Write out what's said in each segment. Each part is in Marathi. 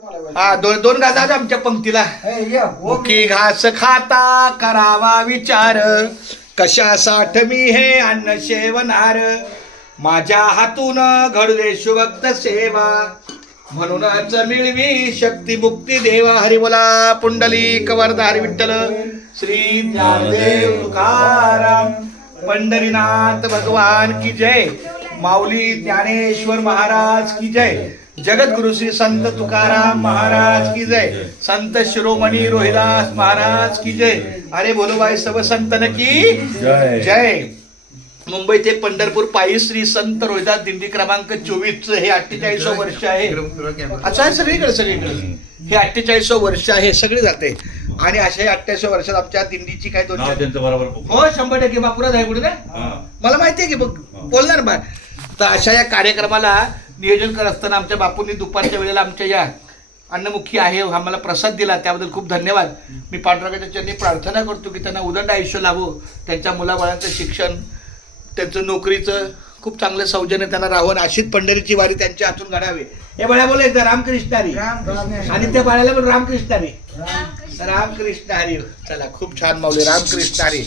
हा दोन गाजा आमच्या पंक्तीला. मुखी घास खाता करावा विचार, कशासाठ मी हे अन्न शेवनार, माझ्या हातून घडू दे शुभक्त सेवा, म्हणूनच मिळवी शक्ती मुक्ती देवा. हरी बोला पुंडलिक वरदा हरी विठ्ठल श्री ज्ञानदेव तुकाराम पंढरीनाथ भगवान की जय. माऊली ज्ञानेश्वर महाराज की जय. जगद्गुरु श्री संत तुकाराम महाराज की जय. संत शिरोमणी रोहिदास महाराज की जय. अरे बोलो भाई सब संतन की जय. मुंबई ते पंढरपूर पायी श्री संत रोहिदास दिंडी क्रमांक 24 हे 48वं वर्ष आहे. अच्छा सगळीकडे हे 48वं वर्ष आहे. सगळे जाते आणि अशा 48व्या वर्षात आमच्या दिंडीची काय दोन हो 100% बापुराज आहे कुठे मला माहिती आहे की बघ बोलणार बा. तर अशा या कार्यक्रमाला नियोजन करत असताना आमच्या बापूंनी दुपारच्या वेळेला आमच्या या अन्नमुखी आहे आम्हाला प्रसाद दिला, त्याबद्दल खूप धन्यवाद. मी पांडुरंगाच्या चरणी प्रार्थना करतो की त्यांना उदंड आयुष्य लाभो, त्यांच्या मुलाबाळांचं शिक्षण, त्यांचं नोकरीचं खूप चांगलं सौजन्य त्यांना राहून अशीच पंढरीची वारी त्यांच्या हातून घडावे. हे बाळा बोला एकदा रामकृष्ण हरी, आणि त्या बाळाला पण रामकृष्ण हरी. रामकृष्ण हरी. चला खूप छान माऊली रामकृष्ण हरी.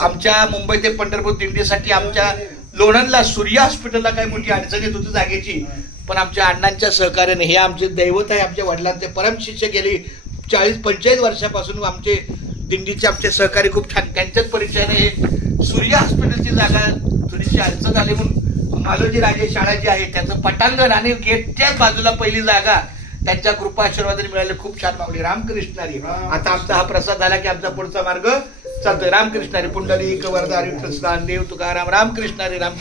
आमच्या मुंबई ते पंढरपूर दिंडीसाठी आमच्या लोणंदला सूर्या हॉस्पिटलला काही मोठी अडचण येत होती जागेची, पण आमच्या अण्णांच्या सहकार्याने, हे आमचे दैवत आहे, आमच्या वडिलांचे परम शिष्य गेली 40-45 वर्षापासून आमचे दिंडीचे आमचे सहकारी खूप छान, त्यांच्याच परिचयाने हे सूर्या हॉस्पिटलची जागा थोडीशी अडचण आली म्हणून मालोजी राजे शाळा जी आहे त्याचं पटांगण आणि गेटच्याच बाजूला पहिली जागा त्यांच्या कृपा आशीर्वादाने मिळाले. खूप छान माऊली रामकृष्ण हरी. आता आमचा हा प्रसाद झाला की आमचा पुढचा मार्ग चालतोय. रामकृष्ण हरी. पुंडलिक वरदा हरी विठ्ठल देव तुकाराम. रामकृष्ण हरी. राम